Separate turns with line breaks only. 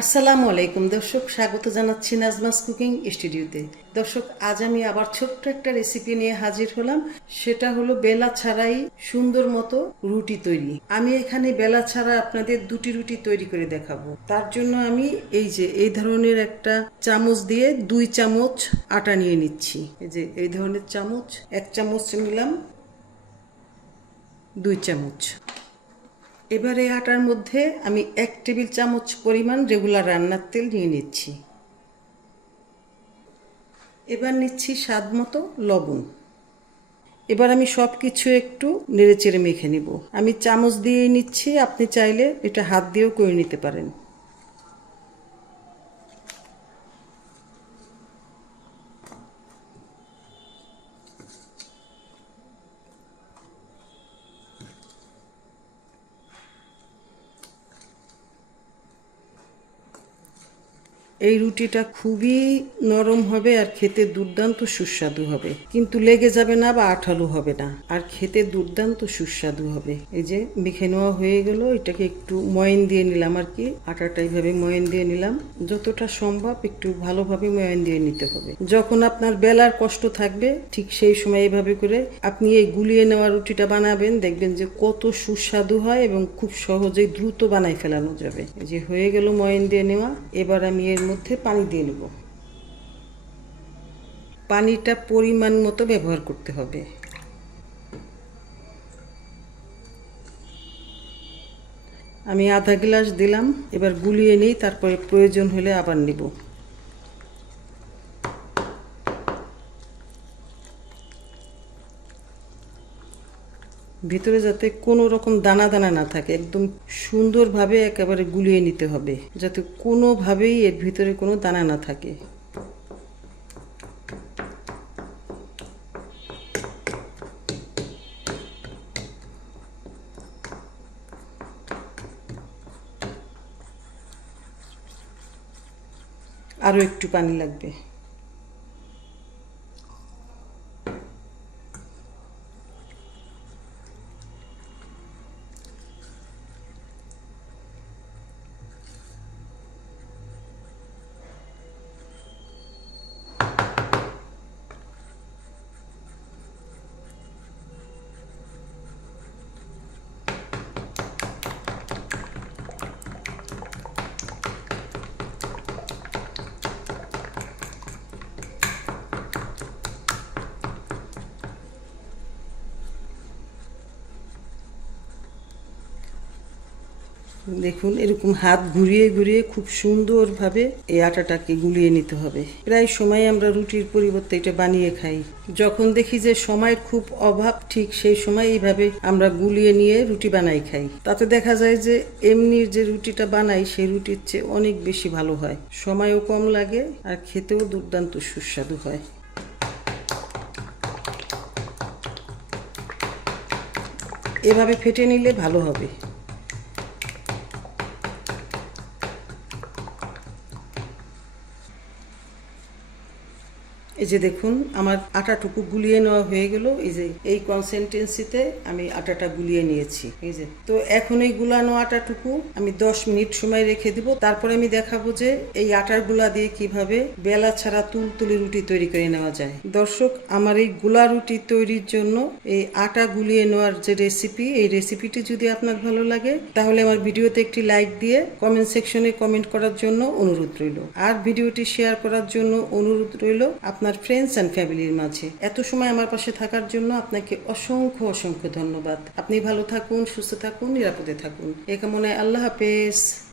আসসালামু আলাইকুম দর্শক, স্বাগত জানাচ্ছি নাজমাস কুকিং স্টুডিওতে। দর্শক, আজ আমি আবার ছোট্ট একটা রেসিপি নিয়ে হাজির হলাম। সেটা হলো বেলা ছাড়াই সুন্দর মতো রুটি তৈরি। আমি এখানে বেলা ছাড়া আপনাদের দুটি রুটি তৈরি করে দেখাবো। তার জন্য আমি এই যে, এই ধরনের একটা চামচ দিয়ে দুই চামচ আটা নিয়ে নিচ্ছি। এই যে, এই ধরনের চামচ, এক চামচ নিলাম, দুই চামচ। এবার এই আটার মধ্যে আমি এক টেবিল চামচ পরিমাণ রেগুলার রান্নার তেল নিয়ে নিচ্ছি। এবার নিচ্ছি স্বাদ মতো লবণ। এবার আমি সব কিছু একটু নেড়েচেড়ে মেখে নিব। আমি চামচ দিয়ে নিচ্ছি, আপনি চাইলে এটা হাত দিয়েও করে নিতে পারেন। এই রুটিটা খুবই নরম হবে আর খেতে দুর্দান্ত সুস্বাদু হবে। কিন্তু লেগে যাবে না বা আঠালো হবে না। আর খেতে দুর্দান্ত সুস্বাদু হবে। এই যে মেখে নেওয়া হয়ে গেল, এটাকে একটু ময়ন দিয়ে নিলাম আর কি। আটাটা এইভাবে ময়ন দিয়ে নিলাম। যতটা সম্ভব একটু ভালোভাবে ময়ন দিয়ে নিতে হবে। যখন আপনার বেলার কষ্ট থাকবে, ঠিক সেই সময় এইভাবে করে আপনি এই গুলিয়ে নেওয়া রুটিটা বানাবেন, দেখবেন যে কত সুস্বাদু হয় এবং খুব সহজেই দ্রুত বানাই ফেলানো যাবে। যে হয়ে গেল ময়ন দিয়ে নেওয়া। এবার আমি এর মধ্যে পানি দিয়ে নেব। পানিটা পরিমাণ মতো ব্যবহার করতে হবে। আমি আধা গ্লাস দিলাম, এবার গুলিয়ে নিই, তারপরে প্রয়োজন হলে আবার নিব। ভিতরে যাতে কোনো রকম দানা দানা না থাকে, একদম সুন্দরভাবে একেবারে গুলিয়ে নিতে হবে, যাতে কোনোভাবেই এর ভিতরে কোনো দানা না থাকে। আরও একটু পানি লাগবে। দেখুন, এরকম হাত ঘুরিয়ে ঘুরিয়ে খুব সুন্দরভাবে এই আটাটাকে গুলিয়ে নিতে হবে। প্রায় সময় আমরা রুটির পরিবর্তে এটা বানিয়ে খাই। যখন দেখি যে সময়ের খুব অভাব, ঠিক সেই সময় এইভাবে আমরা গুলিয়ে নিয়ে রুটি বানাই খাই। তাতে দেখা যায় যে এমনি যে রুটিটা বানাই, সেই রুটির চেয়ে অনেক বেশি ভালো হয়। সময়ও কম লাগে আর খেতেও দুর্দান্ত সুস্বাদু হয়। এভাবে ফেটে নিলে ভালো হবে। এই যে দেখুন, আমার আটাটুকু গুলিয়ে নেওয়া হয়ে গেল। এই যে, এই কনসেন্টেন্সিতে আমি আটাটা গুলিয়ে নিয়েছি। এই যে, তো এখন এই গুলানো আটাটুকু আমি দশ মিনিট সময় রেখে দিব। তারপরে আমি দেখাবো যে এই আটারগুলা দিয়ে কীভাবে বেলা ছাড়া তুলতুলি রুটি তৈরি করে নেওয়া যায়। দর্শক, আমার এই গুলা রুটি তৈরির জন্য এই আটা গুলিয়ে নেওয়ার যে রেসিপি এই রেসিপিটি যদি আপনার ভালো লাগে, তাহলে আমার ভিডিওতে একটি লাইক দিয়ে কমেন্ট সেকশনে কমেন্ট করার জন্য অনুরোধ রইল। আর ভিডিওটি শেয়ার করার জন্য অনুরোধ রইল আপনার ফ্রেন্ডস অ্যান্ড ফ্যামিলির মাঝে। এত সময় আমার পাশে থাকার জন্য আপনাকে অসংখ্য অসংখ্য ধন্যবাদ। আপনি ভালো থাকুন, সুস্থ থাকুন, নিরাপদে থাকুন। এ কামনায় আল্লাহ হাফেজ।